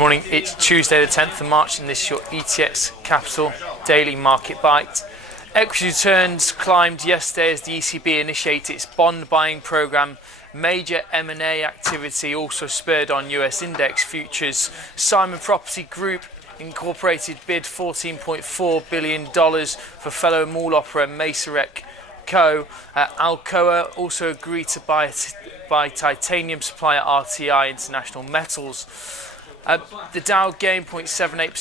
morning, it's Tuesday the 10th of March and this is your ETX Capital Daily Market Bite. Equity returns climbed yesterday as the ECB initiated its bond buying programme. Major M&A activity also spurred on US index futures. Simon Property Group Incorporated bid $14.4 billion for fellow mall operator Macerich Co. Alcoa also agreed to buy titanium supplier RTI International Metals. The Dow gained 0.78% to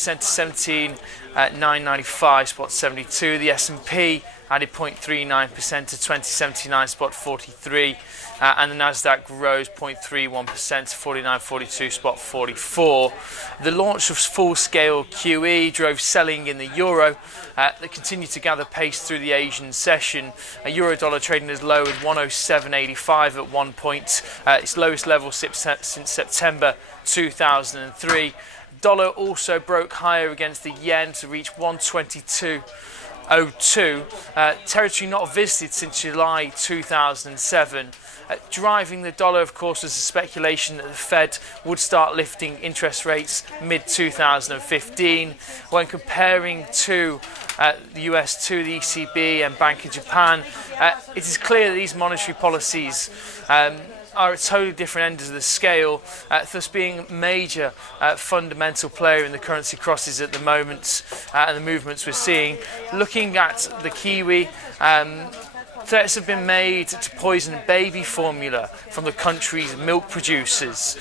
17,995.72. The S&P added 0.39% to 2079.43. And the Nasdaq rose 0.31% to 4942.44. The launch of full-scale QE drove selling in the euro that continued to gather pace through the Asian session. Euro dollar trading as low as 107.85 at one point, its lowest level since September 2003. Dollar also broke higher against the yen to reach 122.02, territory not visited since July 2007. Driving the dollar, of course, was the speculation that the Fed would start lifting interest rates mid-2015. When comparing to the US to the ECB and Bank of Japan, it is clear that these monetary policies are at totally different ends of the scale, thus being a major fundamental player in the currency crosses at the moment and the movements we're seeing. Looking at the Kiwi, threats have been made to poison baby formula from the country's milk producers.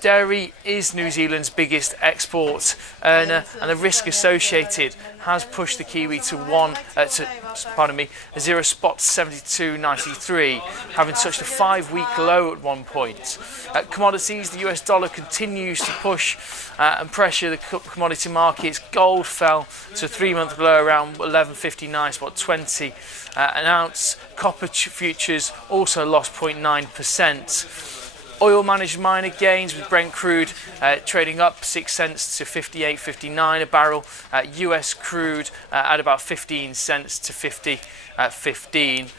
Dairy is New Zealand's biggest export earner, and the risk associated has pushed the Kiwi to 0.7293, having touched a 5-week low at one point. Commodities, the US dollar continues to push and pressure the commodity markets. Gold fell to a 3-month low around 1159.20 an ounce. Copper futures also lost 0.9%. Oil managed minor gains with Brent crude trading up 6 cents to 58.59 a barrel. US crude at about 15 cents to 50.15.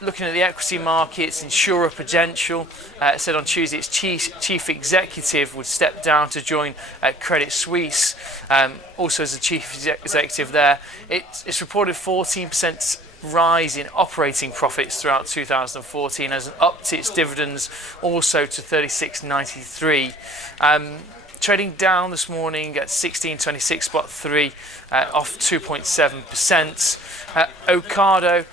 Looking at the equity markets, insurer Prudential said on Tuesday its chief executive would step down to join Credit Suisse. Also as a chief executive there, it's reported 14% rise in operating profits throughout 2014 as it upped its dividends also to 36.93. Trading down this morning at 1626.3, off 2.7%. Ocado,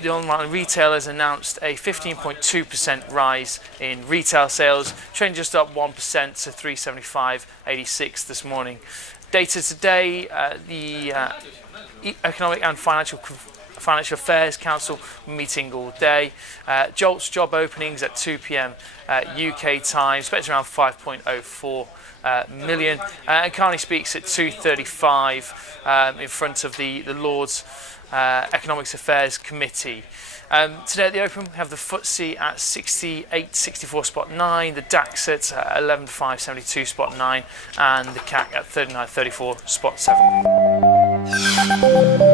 the online retailers announced a 15.2% rise in retail sales, trading just up 1% to 375.86 this morning. Data today, the Economic and Financial Affairs Council meeting all day. JOLTS job openings at 2 p.m. UK time, expected around 5.04 million. And Carney speaks at 2:35 in front of the Lords Economics Affairs Committee. Today at the Open, we have the FTSE at 6864.9, the DAX at 11,572.9, and the CAC at 3934.7.